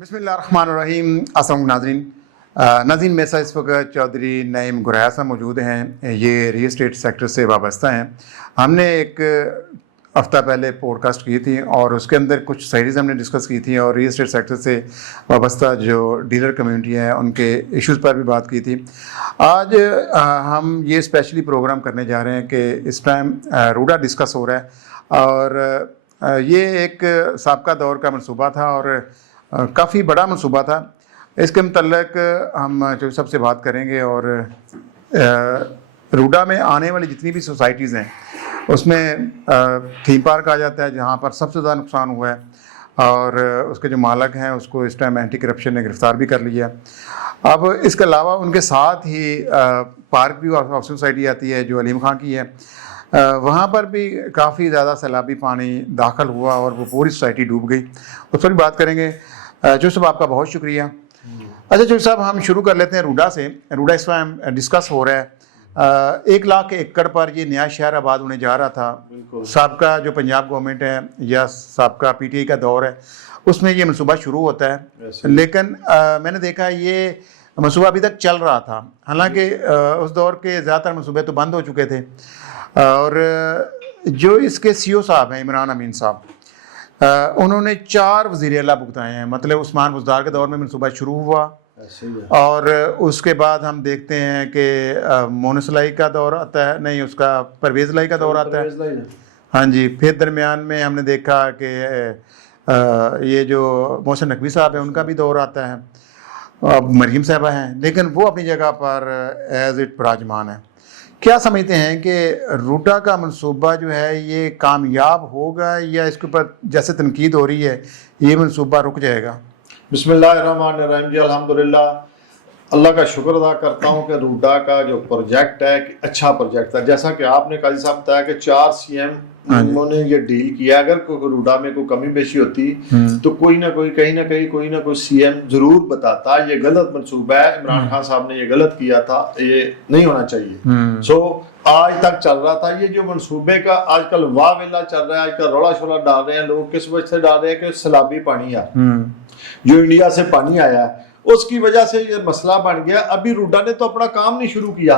बिस्मिल्लाहिर्रहमानिर्रहीम। अस्सलाम नाज़रीन मेरे साथ इस वक्त चौधरी नईम गुरैया साहब मौजूद हैं। ये रियल एस्टेट सेक्टर से वाबस्ता हैं। हमने एक हफ़्ता पहले पॉडकास्ट की थी और उसके अंदर कुछ साइट्स हमने डिस्कस की थी और रियल एस्टेट सेक्टर से वाबस्ता जो डीलर कम्युनिटी है उनके इश्यूज़ पर भी बात की थी। आज हम ये स्पेशली प्रोग्राम करने जा रहे हैं कि इस टाइम रूडा डिस्कस हो रहा है और ये एक साबका दौर का मनसूबा था और काफ़ी बड़ा मनसूबा था। इसके मतलब हम जो सबसे बात करेंगे और रूडा में आने वाली जितनी भी सोसाइटीज़ हैं उसमें थीम पार्क आ जाता है जहाँ पर सबसे ज़्यादा नुकसान हुआ है और उसके जो मालक हैं उसको इस टाइम एंटी करप्शन ने गिरफ़्तार भी कर लिया। अब इसके अलावा उनके साथ ही पार्क भी हाउसिंग सोसाइटी आती है जो अलीम खां की है। वहाँ पर भी काफ़ी ज़्यादा सैलाबी पानी दाखिल हुआ और वो पूरी सोसाइटी डूब गई। उस पर भी बात करेंगे। जो साहब आपका बहुत शुक्रिया। अच्छा जो साहब हम शुरू कर लेते हैं रूडा से। रूडा इस टाइम डिस्कस हो रहा है 1 लाख एकड़ पर ये नया शहर आबाद होने जा रहा था। साबका जो पंजाब गवर्नमेंट है या साबका पीटीआई का दौर है उसमें ये मनसूबा शुरू होता है, लेकिन मैंने देखा ये मनसूबा अभी तक चल रहा था। हालांकि उस दौर के ज़्यादातर मनसूबे तो बंद हो चुके थे और जो इसके सीईओ साहब हैं इमरान अमीन साहब, उन्होंने 4 वज़ीर आला भुगताए हैं। मतलब उस्मान बुज़दार के दौर में मनसूबा शुरू हुआ और उसके बाद हम देखते हैं कि मोनस लाई का दौर आता है, नहीं उसका परवेज़ लाई का दौर आता है। हाँ जी, फिर दरमियान में हमने देखा कि ये जो मोहसिन नकवी साहब हैं उनका भी दौर आता है। अब मरीम साहबा हैं लेकिन वो अपनी जगह पर एज इट विराजमान है। क्या समझते हैं कि रूडा का मनसूबा जो है ये कामयाब होगा या इसके ऊपर जैसे तनकीद हो रही है ये मनसूबा रुक जाएगा? बिस्मिल्लाहिर्रहमानिर्रहीम जी, अल्हम्दुलिल्लाह, अल्लाह का शुक्र अदा करता हूँ कि रूडा का जो प्रोजेक्ट है कि अच्छा प्रोजेक्ट था। जैसा कि आपने काजी साहब बताया कि 4 सीएम उन्होंने ये डील किया। अगर कोई रूडा में कोई कमी पेशी होती तो कोई ना कोई कहीं ना कोई सीएम जरूर बताता ये गलत मनसूबा है, इमरान खान साहब ने ये गलत किया था, ये नहीं होना चाहिए। सो आज तक चल रहा था ये जो मनसूबे का आजकल वाह वेला चल रहा है। आजकल रौला शोला डाल रहे हैं लोग, किस वजह से डाल रहे हैं कि सैलाबी पानी आ जो इंडिया से पानी आया है उसकी वजह से ये मसला बन गया। अभी रूडा ने तो अपना काम नहीं शुरू किया।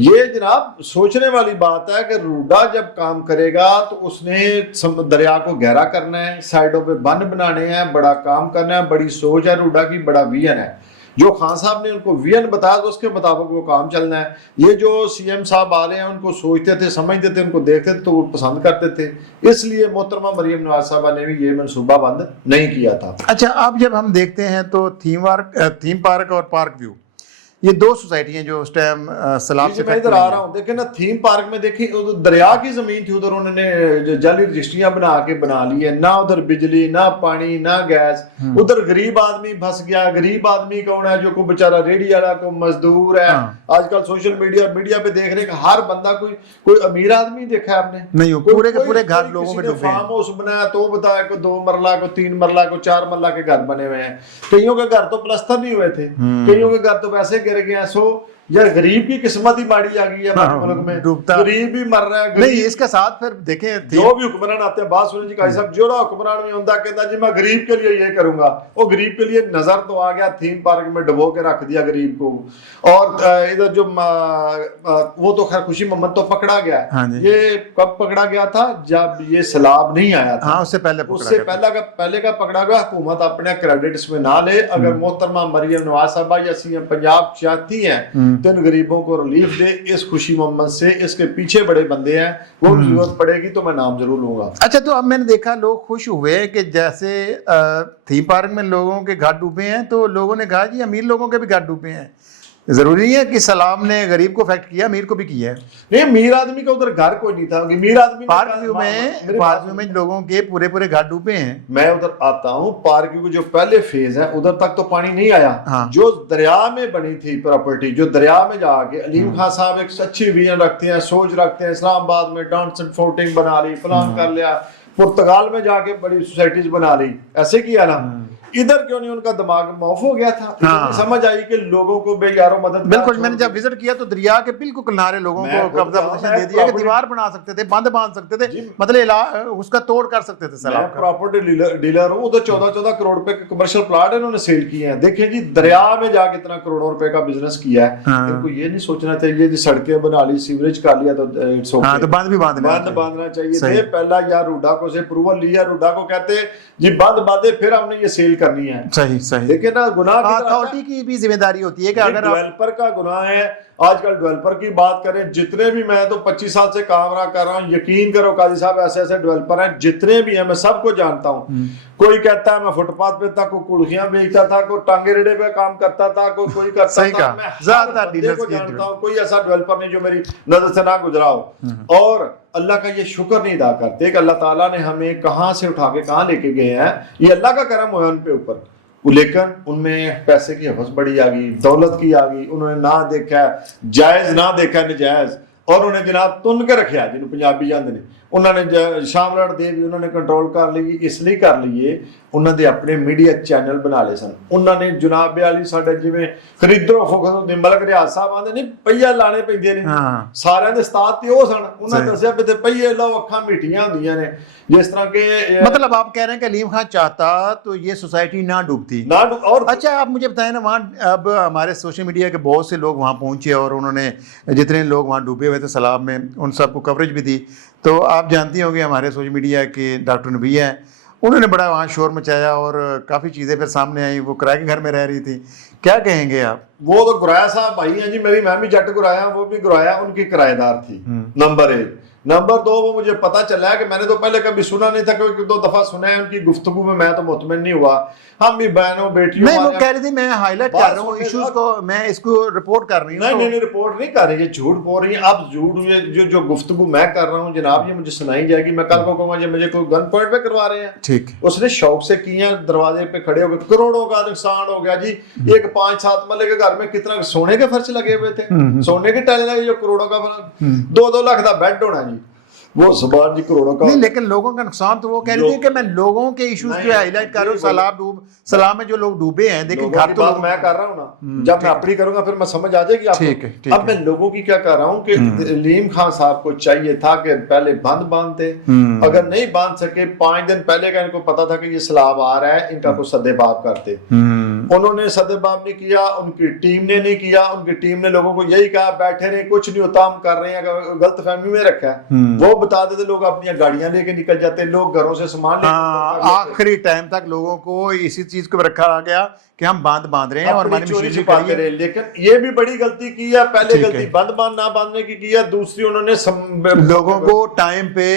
ये जनाब सोचने वाली बात है कि रूडा जब काम करेगा तो उसने दरिया को गहरा करना है, साइडों पे बंद बनाने हैं, बड़ा काम करना है, बड़ी सोच है रूडा की, बड़ा विजन है। जो खान साहब ने उनको विजन बताया तो उसके मुताबिक वो काम चलना है। ये जो सीएम साहब आ रहे हैं उनको सोचते थे, समझते थे, उनको देखते थे तो वो पसंद करते थे, इसलिए मोहतरमा मरियम नवाज साहबा ने भी ये मनसूबा बंद नहीं किया था। अच्छा, अब जब हम देखते हैं तो थीम पार्क और पार्क व्यू ये 2 सोसाइटियां जो उस टाइम सैलाब से मैं इधर आ रहा हूँ, देखे ना थीम पार्क में देखिए दरिया की जमीन थी, उधर उन्होंने जाली रजिस्ट्रियां बना ली है, ना उधर बिजली ना पानी ना गैस। उधर गरीब आदमी फंस गया। गरीब आदमी कौन है? जो कोई बेचारा रेडी वाला, कोई मजदूर है। आजकल सोशल मीडिया पे देख रहे हैं हर बंदा कोई अमीर आदमी देखा है आपने? नहीं, पूरे के पूरे घर लोगों के फार्म हाउस बनाया तो बताया कोई 2 मरला, कोई 3 मरला, कोई 4 मरला के घर बने हुए हैं। कईयों के घर तो प्लस्तर नहीं हुए थे, कईयों के घर तो वैसे गिर गया। सो यार गरीब की किस्मत ही माड़ी आ गई है मुल्क में, गरीब भी मर रहा है। नहीं, इसके साथ फिर देखें जो भी हुक्मरान आते हैं, बात सुनिए जी काजी साहब, जो हुक्मरान में होता कहता जी मैं गरीब के लिए ये करूंगा, वो गरीब के लिए नजर तो आ गया, थीम पार्क में डुबो के रख दिया गरीब को। और इधर जो वो तो खैर खुशी मोहम्मद तो पकड़ा गया है। ये कब पकड़ा गया था? जब ये सैलाब नहीं आया था। उससे पहले का पकड़ा गया। हुकूमत अपने क्रेडिट इसमें ना ले। अगर मोहतरमा मरियम नवाज साहबा या सीएम पंजाब चाहती है तो इन गरीबों को रिलीफ दे, इस खुशी मोहम्मद से इसके पीछे बड़े बंदे हैं, वो जरूरत पड़ेगी तो मैं नाम जरूर लूंगा। अच्छा, तो अब मैंने देखा लोग खुश हुए कि जैसे थीम पार्क में लोगों के घर डूबे हैं तो लोगों ने कहा जी अमीर लोगों के भी घर डूबे हैं। जरूरी है कि सैलाब ने गरीब को अफेक्ट किया, अमीर को भी किया है? नहीं, अमीर आदमी का उधर घर कोई नहीं था। अमीर आदमी पार्क व्यू में लोगों के पूरे घर डूबे हैं। मैं उधर आता हूँ, पार्क व्यू जो पहले फेज है उधर तक तो पानी नहीं आया। जो दरिया में बनी थी प्रॉपर्टी, जो दरिया में जाके अलीम खान साहब एक अच्छी विजन रखते हैं, सोच रखते हैं। इस्लामाबाद में डांस एंड फोर्टिंग बना ली, प्लान कर लिया, पुर्तगाल में जाके बड़ी सोसाइटीज बना ली, ऐसे किया ना। इधर क्यों नहीं उनका दिमाग माफ हो गया था? हाँ। समझ आई कि लोगों को बेयारो मदद। बिल्कुल, मैंने जब विजिट किया तो दरिया के बिल्कुल किनारे लोगों को कब्जा पोजीशन दे दिया कि दीवार बना सकते थे, बंद बांध सकते थे, मतलब उसका तोड़ कर सकते थे सैलाब का। प्रॉपर्टी डीलर हूँ, उधर 14 करोड़ रुपए के कमर्शियल प्लाट इन्होंने सेल किए हैं। देखिए जी, दरिया में जाके इतना करोड़ों रुपए का बिजनेस किया है। इनको ये नहीं सोचना चाहिए जी सड़कें बना ली, सीवरेज कर लिया तो इट्स ओके। हाँ, तो बंद भी बांधना चाहिए थे पहला। या रूडाको से अप्रूवल लिया, रूडाको कहते जी बंद बांधे, फिर हमने ये सेल करनी है। सही। देखिए ना, गुनाह अथॉरिटी की भी जिम्मेदारी होती है कि अगर डेवलपर का गुनाह है। आजकल डेवलपर की बात करें, जितने भी, मैं तो 25 साल से काम कर रहा हूँ, यकीन करो काजी साहब, ऐसे ऐसे डेवलपर हैं जितने भी हैं, मैं सबको जानता हूँ। कोई कहता है मैं फुटपाथ पे था, कोई कुल्फियां बेचता था, कोई टांगे रेडे पे काम करता था, कोई करता था। मैं ज्यादा डीलर्स को जानता हूँ, कोई ऐसा डेवलपर नहीं जो मेरी नजर से ना गुजरा हो। और अल्लाह का ये शुक्र नहीं अदा करते कि अल्लाह ताला ने हमें कहाँ से उठा के कहाँ लेके गए हैं। ये अल्लाह का करम हुआ उन पे ऊपर, लेकिन उनमें पैसे की हवस बड़ी आ गई, दौलत की आ गई। उन्होंने ना देखा जायज, ना देखा नजायज, और उन्हें जनाब तुन के रखा, जिन्होंने पंजाबी जाते ने, उन्होंने शामलड़ दे भी उन्होंने कंट्रोल कर ली। इसलिए कर लिए उन्होंने अपने मीडिया चैनल बना ले सन। उन्होंने जनाब वाली साडे जिवें खरीदो फखरो दे मलक रियाज साहब आंदे नहीं पहिया लाने पैंदे ने, सारिਆਂ ਦੇ उस्ताद ते ਉਹ सन। उन्होंने दस्या भी पहिए लो, अखां मीठियां हुंदियां ने। जिस तरह के मतलब आप कह रहे हैं कि अलीम खान चाहता तो ये सोसाइटी ना डूबती ना। और अच्छा, आप मुझे बताएं ना, वहाँ अब हमारे सोशल मीडिया के बहुत से लोग वहाँ पहुँचे और उन्होंने जितने लोग वहाँ डूबे हुए थे सैलाब में, उन सबको कवरेज भी दी। तो आप जानती होंगे हमारे सोशल मीडिया के डॉक्टर नबिया हैं, उन्होंने बड़ा वहाँ शोर मचाया और काफ़ी चीज़ें फिर सामने आई। वो किराए के घर में रह रही थी, क्या कहेंगे आप? वो तो गुराया साहब भाई हैं जी मेरी, मैं भी जट गुराया, वो भी गुराया, उनकी किराएदार थी। नंबर 1। नंबर 2, वो मुझे पता चला है कि मैंने तो पहले कभी सुना नहीं था, कोई 2 दफा सुना है उनकी गुफ्तगू में, मैं तो मुतमिन नहीं हुआ। हम भी बहनों बेटियों, नहीं, वो कह रही थी मैं हाईलाइट कर रहा हूँ इश्यूज को, मैं इसको रिपोर्ट कर रही हूँ। नहीं, रिपोर्ट नहीं कर रही है, झूठ बोल रही है। अब झूठ जो गुफ्तगू मैं कर रहा हूँ जनाब, ये मुझे सुनाई जाएगी। मैं कल को कहूँगा ये मुझे कोई गन पॉइंट पे करवा रहे हैं, ठीक, उसने शौक से किया, दरवाजे पे खड़े हो गए, करोड़ों का नुकसान हो गया जी। एक 5-7 मरले के घर में कितना सोने के फर्श लगे हुए थे, सोने के टाइल लगे, जो करोड़ों का बना, 2-2 लाख का बेड होना जी, वो सबार जी करोड़ों का। नहीं, लेकिन लोगों का नुकसान तो वो कह रही थी कि मैं लोगों के इश्यूज को हाईलाइट कर रहा हूँ। सैलाब में जो लोग डूबे हैं, देखिए घर तो बात मैं कर रहा हूँ ना, जब मैं अपनी करूंगा फिर मैं समझ आ जाएगी आपको। अब मैं लोगों की क्या कर रहा हूँ कि अलीम खान साहब को चाहिए था कि पहले बंद बांधते, अगर नहीं बांध सके 5 दिन पहले का इनको पता था कि ये सैलाब आ रहा है, इनका कुछ सदेबाब करते। उन्होंने सदेबाब नहीं किया, उनकी टीम ने नहीं किया। उनकी टीम ने लोगों को यही कहा बैठे रहे, कुछ नहीं होता, हम कर रहे हैं, गलतफहमी में रखा है। वो बता देते, लोग अपनी गाड़ियां लेके निकल जाते, लोग घरों से सामान लेके। आखिरी टाइम तक लोगों को इसी चीज को रखा गया कि हम बांध रहे हैं और हमारी चोरी छिपाते रहे। लेकिन ये भी बड़ी गलती की है। पहले गलती बंद ना बांधने की है, दूसरी उन्होंने लोगों को टाइम पे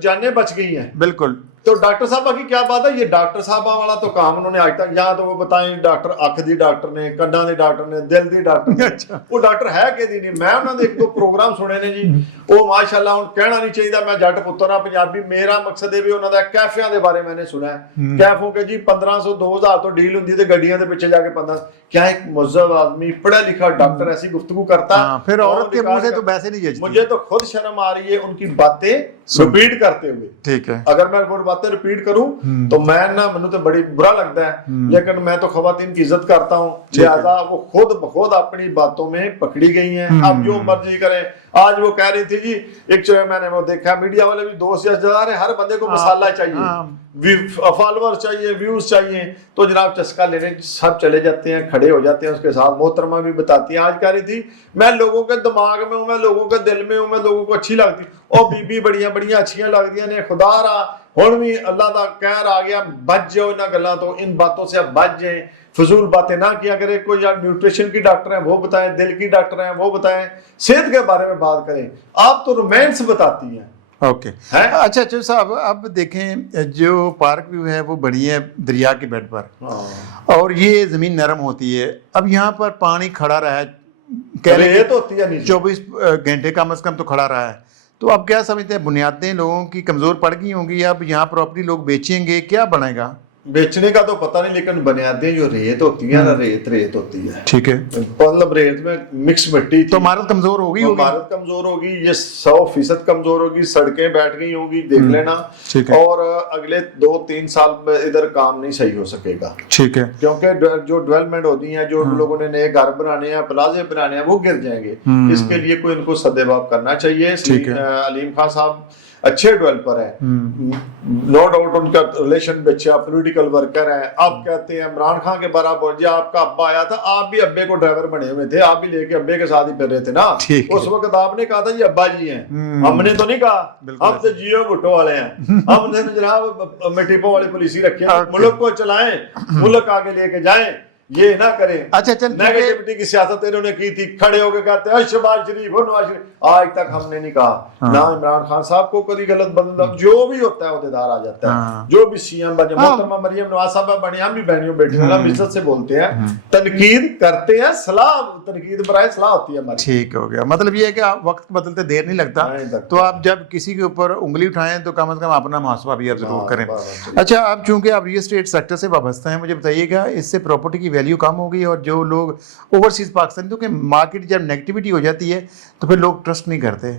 जाने बच गई हैं। बिल्कुल। तो डॉक्टर साहब की क्या बात है, ये डॉक्टर साहब वाला तो काम उन्होंने आज तक, या तो वो बताएं डॉक्टर अख दी डॉक्टर ने, कंडा दे डॉक्टर ने, दिल दी डॉक्टर ने, वो डॉक्टर है कि नहीं। मैं उन्होंने 1-2 प्रोग्राम सुने ने जी, वो माशाअल्लाह ਹੁਣ कहना नहीं चाहिए, मैं जट पुत्र हाँ पंजाबी, मेरा मकसद है भी उन्होंने कैफियां के बारे मैंने सुना है। कैफों के जी 1500-2000 तो डील होंगी तो गड्डियां के पीछे जाके 15। क्या एक मुज़्ज़ब आदमी पढ़ा लिखा डॉक्टर ऐसी गुफ्तगू करता है? फिर औरत के मुंह से तो वैसे नहीं जचती। मुझे तो खुद शर्म आ रही है उनकी बातें रिपीट करते हुए। ठीक है, अगर मैं वो बातें रिपीट करूं तो मैं ना, मैंने तो बड़ी बुरा लगता है, लेकिन मैं तो खवातीन की इज्जत करता हूं, लिहाजा वो खुद अपनी बातों में पकड़ी गई हैं। अब जो मर्जी करें। आज वो कह रही थी जी, एक मैंने वो देखा मीडिया वाले भी दोस्त जजा रहे, हर बंदे को मसाला चाहिए, फॉलोअर चाहिए, व्यूज चाहिए, तो जनाब चस्का लेने सब चले जाते हैं, खड़े हो जाते हैं उसके साथ। मोहतरमा भी बताती है, आज कह रही थी मैं लोगों के दिमाग में हूं, मैं लोगों के दिल में हूं, मैं लोगों को अच्छी लगती और बीबी बड़िया अच्छियां लगदियां ने। खुदा रा हुण भी अल्लाह दा कहर आ गया, बच जाओ इन गल्लां तो, इन बातों से अब बच जाए, फजूल बातें ना किया करे। कोई यार न्यूट्रिशन की डॉक्टर है वो बताएं, दिल की डॉक्टर है वो बताएं, सेहत के बारे में बात करें। आप तो रोमांस बताती हैं। ओके अच्छा साहब, अब देखें जो पार्क व्यू है वो बनी है दरिया के बेड पर और ये ज़मीन नरम होती है। अब यहाँ पर पानी खड़ा रहा है, कह रहे तो 24 घंटे कम से कम तो खड़ा रहा है। तो अब क्या समझते हैं, बुनियादें लोगों की कमज़ोर पड़ गई होंगी, अब यहाँ प्रॉपर्टी लोग बेचेंगे, क्या बनेगा? बेचने का तो पता नहीं, लेकिन बुनियादें जो रेत होती है ना, रेत होती है, ठीक है, मतलब रेत में मिक्स मिट्टी तो इमारत कमजोर होगी इमारत कमजोर होगी, ये 100% कमजोर होगी, सड़कें बैठ गई होगी, देख लेना। ठीक है, और अगले 2-3 साल में इधर काम नहीं सही हो सकेगा, ठीक है, क्योंकि जो डेवलपमेंट होती है, जो लोगों ने नए घर बनाने हैं, प्लाजे बनाने हैं, वो गिर जाएंगे। इसके लिए कोई इनको सदेबाब करना चाहिए। अलीम खान साहब अच्छे डेवलपर हैं, नो डाउट उनका रिलेशन भी अच्छा, पॉलिटिकल वर्कर हैं। आप कहते हैं इमरान खान के बराबर, जी आपका अब्बा आया था, आप भी अब्बे को ड्राइवर बने हुए थे, आप भी लेके अब्बे के साथ ही फिर रहे थे ना, उस वक्त आपने कहा था ये अब्बा जी हैं, हमने तो नहीं कहा, हम तो जियो भुट्टो वाले हैं, हमने तो जनाब मिट्टीपो वाली पुलिस रखे, मुल्क को चलाएं, मुल्क आगे लेके जाएं, ये ना करें। अच्छा चल, नेगेटिविटी की सियासत इन्होंने की थी, खड़े होकर कहते हैं शहबाज शरीफ और नवाज शरीफ, आज तक हमने नहीं कहा ना इमरान खान साहब को कभी गलत बदल, जो भी होता है ओहदेदार आ जाता है, जो भी सीएम बने, मोहतरमा मरियम नवाज साहब बने, हम भी बहनियों बेटियों हम इज्जत से बोलते हैं, तनकीद करते हैं, सलाह, तनकीद बराए सलाह होती है हमारी। ठीक हो गया, मतलब ये है कि आप वक्त बदलते देर नहीं लगता, तो आप जब किसी के ऊपर उंगली उठाएं तो कम से कम अपना मुहासबा भी आप जरूर करें। अच्छा, अब चूंकि आप रियल एस्टेट सेक्टर से वाबस्ता हैं, मुझे बताइएगा इससे प्रॉपर्टी की वैल्यू कम होगी, और जो लोग ओवरसीज पाकिस्तान, क्योंकि मार्केट जब नेगेटिविटी हो जाती है तो फिर लोग ट्रस्ट नहीं करते,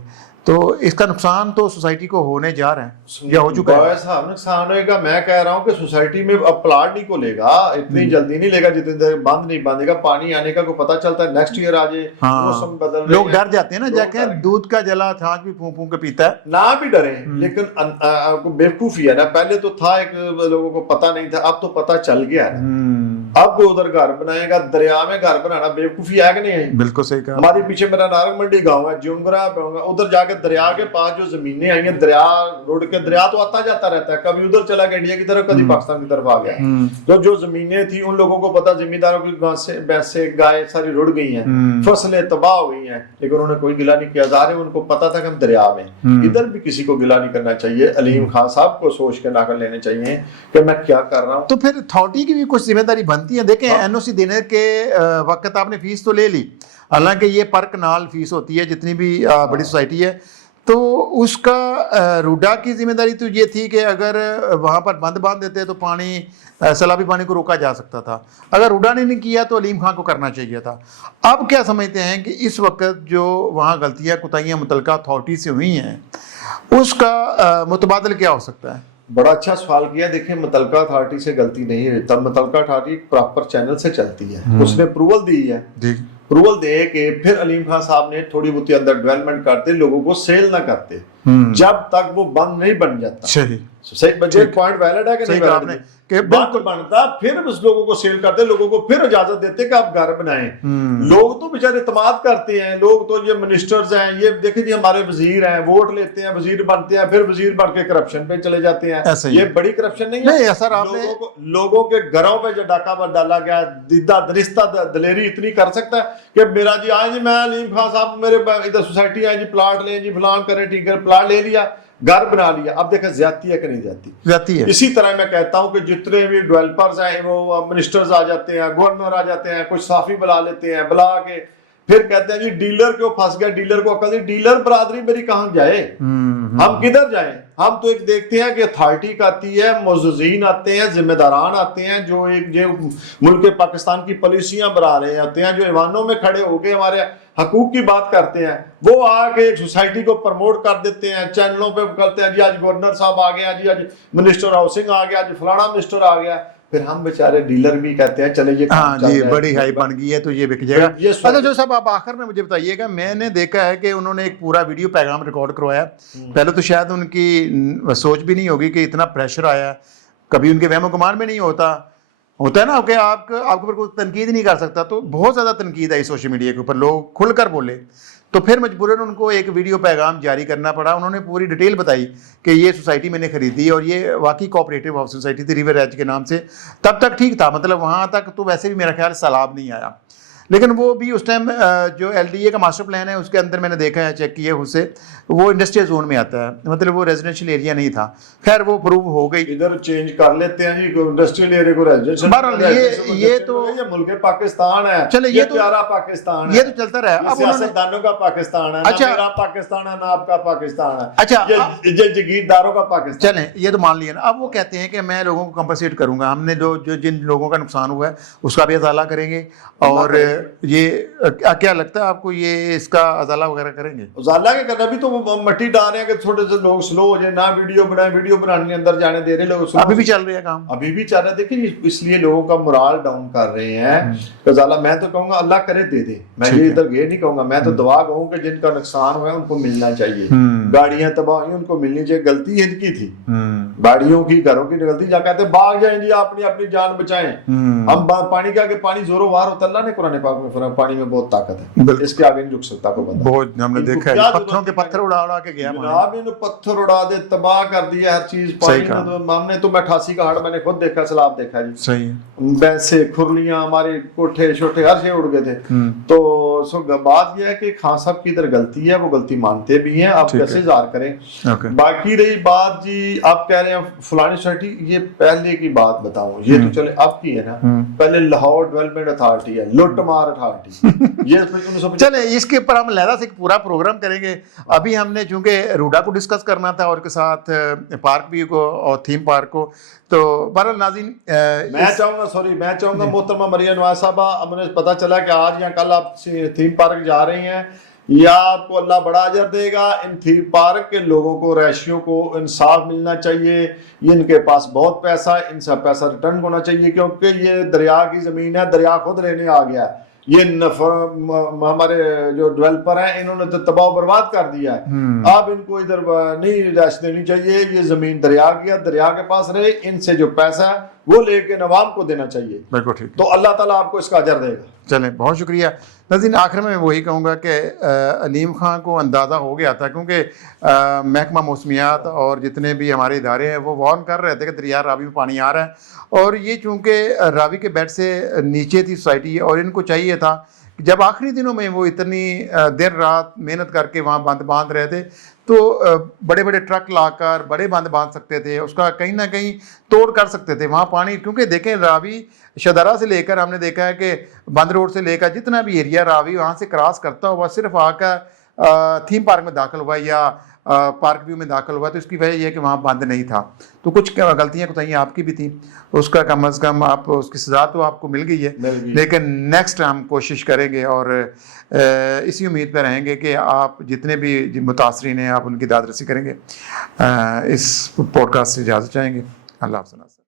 तो इसका नुकसान तो सोसाइटी को होने जा रहा है या हो चुका है? साहब नुकसान होगा, मैं कह रहा हूँ कि सोसाइटी में अब प्लाट नहीं को लेगा, इतनी जल्दी नहीं लेगा, जितनी देर बंद नहीं बांधेगा, पानी आने का को पता चलता है, नेक्स्ट ईयर आ जाए, मौसम बदल, लोग डर जाते हैं ना, जाके दूध का जला छाछ भी फूंक फूंक के पीता है, ना भी डरे, लेकिन बेवकूफी है ना, पहले तो था एक लोगों को पता नहीं था, अब तो पता चल गया है। अब वो उधर घर बनाएगा, दरिया में घर बनाना बेवकूफी है कि नहीं है? बिल्कुल सही कहा। हमारे पीछे मेरा नारंग मंडी गांव है, जुमगरा उधर जाके दरिया के पास जो जमीनें आई हैं, दरिया रोड के, दरिया तो आता जाता रहता है, कभी उधर चला गया इंडिया की तरफ, कभी पाकिस्तान की तरफ आ गया, तो जो जमीनें थी उन लोगों को पता, जिम्मेदारों की भैंसे गाय सारी रुड़ गई हैं, फसलें तबाह हो गई हैं, लेकिन उन्होंने कोई गिला नहीं किया, ज़ाहिर है उनको पता था कि हम दरिया में, इधर भी किसी को गिला नहीं करना चाहिए। अलीम खान साहब को सोच के नाकर लेने चाहिए कि मैं क्या कर रहा हूँ। तो फिर अथॉरिटी की भी कुछ जिम्मेदारी बनती है। देखें, एनओसी देने के वक्त आपने फीस तो ले ली, हालांकि ये पर कनाल फीस होती है जितनी भी बड़ी सोसाइटी है, तो उसका रूडा की जिम्मेदारी तो ये थी कि अगर वहाँ पर बंद बांध देते तो पानी, सैलाबी पानी को रोका जा सकता था, अगर रूडा ने नहीं किया तो अलीम खान को करना चाहिए था। अब क्या समझते हैं कि इस वक्त जो वहाँ गलतियाँ कोताहियाँ मुतलका अथॉरिटी से हुई हैं, उसका मुतबादल क्या हो सकता है? बड़ा अच्छा सवाल किया। देखिए, मुतलका अथॉरिटी से गलती नहीं है, तब मुतलका अथॉरिटी प्रॉपर चैनल से चलती है, उसने अप्रूवल दी है, अप्रूवल दे के फिर अलीम खान साहब ने थोड़ी बहुत अंदर डेवलपमेंट करते, लोगों को सेल ना करते जब तक वो बंद नहीं बन जाता। सही बजट पॉइंट वैलिड है कि नहीं वैलिड है? बिल्कुल बनता, फिर उस लोगों को सेल करते, लोगों को फिर इजाजत देते कि आप घर बनाएं। लोग तो बेचारे इत्मीनान करते हैं, लोग तो ये मिनिस्टर्स हैं, ये देखिए जी हमारे वजीर हैं, वोट लेते हैं, वजीर बनते हैं, फिर वजीर बन के करप्शन पे चले जाते हैं। ये बड़ी करप्शन नहीं है सर? आपने लोगों के घरों पे जो डाका पर डाला गया, रिश्ता दलेरी इतनी कर सकता है कि मेरा जी आज मैं अलीम खान साहब मेरे इधर सोसाइटी आए जी, प्लाट लें जी, फलान करें, ठीक है, प्लाट ले लिया, घर बना लिया। अब देखें ज्यादती है कि नहीं ज्यादती है? इसी तरह मैं कहता हूं कि जितने भी डेवलपर्स हैं, वो मिनिस्टर्स आ जाते हैं, गवर्नर आ जाते हैं, कुछ साफी बुला लेते हैं, बुला के फिर कहते हैं जी डीलर क्यों फंस गया, डीलर को अकल नहीं, डीलर बरादरी मेरी कहाँ जाए, हम किधर जाएं? हम तो एक देखते हैं कि अथॉरिटी आती है, मुअज़्ज़िज़ीन आते हैं, जिम्मेदारान आते हैं, जो एक जो मुल्क पाकिस्तान की पॉलिसियां बना रहे होते हैं, जो ईवानों में खड़े होकर हमारे हकूक की बात करते हैं, वो आके एक सोसाइटी को प्रमोट कर देते हैं, चैनलों पे करते हैं जी आज गवर्नर साहब आ गया, जी आज मिनिस्टर हाउसिंग आ गया, जी फलाना मिनिस्टर आ गया, फिर हम बेचारे डीलर भी कहते हैं चले ये जी बड़ी हाई बन गई है तो ये बिक जाएगा। अच्छा जो साहब आप आखिर में मुझे बताइएगा, मैंने देखा है कि उन्होंने एक पूरा वीडियो पैगाम रिकॉर्ड करवाया, पहले तो शायद उनकी सोच भी नहीं होगी कि इतना प्रेशर आया, कभी उनके वहम गुमान में नहीं होता है ना कि आपके ऊपर कोई तनकीद नहीं कर सकता, तो बहुत ज़्यादा तनकीद आई सोशल मीडिया के ऊपर, लोग खुलकर बोले, तो फिर मजबूरन उनको एक वीडियो पैगाम जारी करना पड़ा। उन्होंने पूरी डिटेल बताई कि ये सोसाइटी मैंने खरीदी और ये वाकई कोऑपरेटिव हाउस सोसाइटी थी, रिवर एज के नाम से, तब तक ठीक था, मतलब वहाँ तक तो वैसे भी मेरा ख्याल सैलाब नहीं आया, لیکن وہ بھی اس ٹائم جو LDA کا ماسٹر پلان ہے اس کے اندر میں نے دیکھا ہے، چیک کیا اس سے، وہ انڈسٹریل زون میں آتا ہے، مطلب وہ ریزیڈینشیل ایریا نہیں تھا. خیر وہ پروو ہو گئی. ادھر چینج کر لیتے ہیں جی، انڈسٹریل ایریا کو ریزیڈینشیل. بہرحال یہ تو یہ ملک پاکستان ہے، چلے یہ پیارا پاکستان ہے، یہ تو چلتا رہا. اب سیاستدانوں کا پاکستان ہے، اچھا، نہ میرا پاکستان ہے، نہ آپ کا پاکستان ہے. اچھا، یہ جگیرداروں کا پاکستان. چلیں یہ تو مان لیا نا. اب وہ کہتے ہیں کہ میں لوگوں کو کمپنسیٹ کروں گا. ہم نے جو جن لوگوں کا نقصان ہوا ہے اس کا بھی ازالہ کریں گے. اور یہ کیا لگتا ہے آپ کو، یہ اس کا ازالہ وغیرہ کریں گے؟ ازالہ کے کرنا بھی تو مٹی ڈال رہے ہیں کہ تھوڑے سے لوگ سلو ہو جائیں، نہ ویڈیو بنائیں، ویڈیو بنانے اندر جانے دے رہے لوگ. ابھی بھی چل رہا ہے کام، ابھی بھی چل رہا ہے. دیکھیں اس لیے لوگوں کا مرال ڈاؤن کر رہے ہیں. ازالہ میں تو کہوں گا اللہ کرے دے دے، میں یہ ادھر یہ نہیں کہوں گا. میں تو دعا کہوں کہ جن کا نقصان ہوا ہے ان کو ملنا چاہیے. گاڑیاں تباہ ہوئی ان کو ملنی چاہیے. غلطی ان کی تھی، گاڑیوں کی، گھروں کی غلطی. جا کہتے ہیں بھاگ جائیں جی، اپنی جان بچائیں. ہم پانی کا کہ پانی زوروں وار ہوتا، اللہ نے قرآن پاک میں فرمایا پانی میں بہت طاقت ہے، اس کے آگے نہیں رک سکتا کوئی بندہ. بہت ہم نے دیکھا ہے پتھروں کے پتھر اڑا کے گیا جناب. انہوں پتھر اڑا دے، تباہ کر دیا ہر چیز. پانی ہم نے تو 88 کا ہڑ میں نے خود دیکھا، سیلاب دیکھا جی. صحیح. ویسے کھرلیاں، ہمارے کوٹھے چھوٹے ہر شے اڑ گئے تھے. تو بات یہ ہے کہ خان صاحب کی ادھر غلطی ہے، وہ غلطی مانتے بھی ہیں. آپ کیسے اظہار کریں. باقی رہی بات جی، آپ کہہ رہے ہیں فلانی سوسائٹی، یہ پہلے کی بات بتاؤں، یہ تو چلے اب کی ہے نا. پہلے لاہور ڈیولپمنٹ اتھارٹی ہے، لوٹ مار اتھارٹی. یہ چلے اس کے اوپر ہم لہذا سے پورا پروگرام کریں گے. ابھی ہم نے چونکہ روڈا کو ڈسکس کرنا تھا اور کے ساتھ پارک بھی کو اور تھیم پارک کو. تو بہرحال ناظرین، میں چاہوں گا محترمہ مریم نواز صاحبہ، مجھے پتا چلا کہ آج یا کل آپ تھیم پارک جا رہی ہیں، یا آپ کو اللہ بڑا اجر دے گا. ان تھیم پارک کے لوگوں کو، رہائشیوں کو انصاف ملنا چاہیے. یہ ان کے پاس بہت پیسہ ہے، ان سے پیسہ ریٹرن ہونا چاہیے، کیونکہ یہ دریا کی زمین ہے، دریا خود لینے آ گیا ہے. یہ ہمارے جو ڈیولپر ہیں انہوں نے تو تباہ و برباد کر دیا ہے. اب ان کو ادھر نہیں رہائش دینی چاہیے. یہ زمین دریا کی ہے، دریا کے پاس رہے. ان سے جو پیسہ ہے وہ لے کے عوام کو دینا چاہیے. بالکل ٹھیک. تو اللہ تعالیٰ آپ کو اس کا اجر دے گا. چلیں بہت شکریہ ناظرین. آخر میں وہی کہوں گا کہ علیم خان کو اندازہ ہو گیا تھا، کیونکہ محکمہ موسمیات اور جتنے بھی ہمارے ادارے ہیں وہ وارن کر رہے تھے کہ دریا راوی میں پانی آ رہا ہے. اور یہ چونکہ راوی کے بیڈ سے نیچے تھی سوسائٹی، اور ان کو چاہیے تھا کہ جب آخری دنوں میں وہ اتنی دیر رات محنت کر کے وہاں بند باندھ رہے تھے، تو بڑے بڑے ٹرک لا کر بڑے بند باندھ سکتے تھے، اس کا کہیں نہ کہیں توڑ کر سکتے تھے وہاں پانی. کیونکہ دیکھیں راوی شدرا سے لے کر ہم نے دیکھا ہے کہ بند روڈ سے لے کر جتنا بھی ایریا راوی وہاں سے کراس کرتا ہوا صرف آ کر تھیم پارک میں داخل ہوا یا پارک ویو میں داخل ہوا. تو اس کی وجہ یہ ہے کہ وہاں بند نہیں تھا. تو کچھ غلطیاں کوتاہیاں آپ کی بھی تھیں، اس کا کم از کم آپ اس کی سزا تو آپ کو مل گئی ہے. لیکن نیکسٹ ہم کوشش کریں گے اور اسی امید پہ رہیں گے کہ آپ جتنے بھی متاثرین ہیں آپ ان کی داد رسی کریں گے. اس پوڈ کاسٹ سے اجازت چاہیں گے. اللہ حافظ.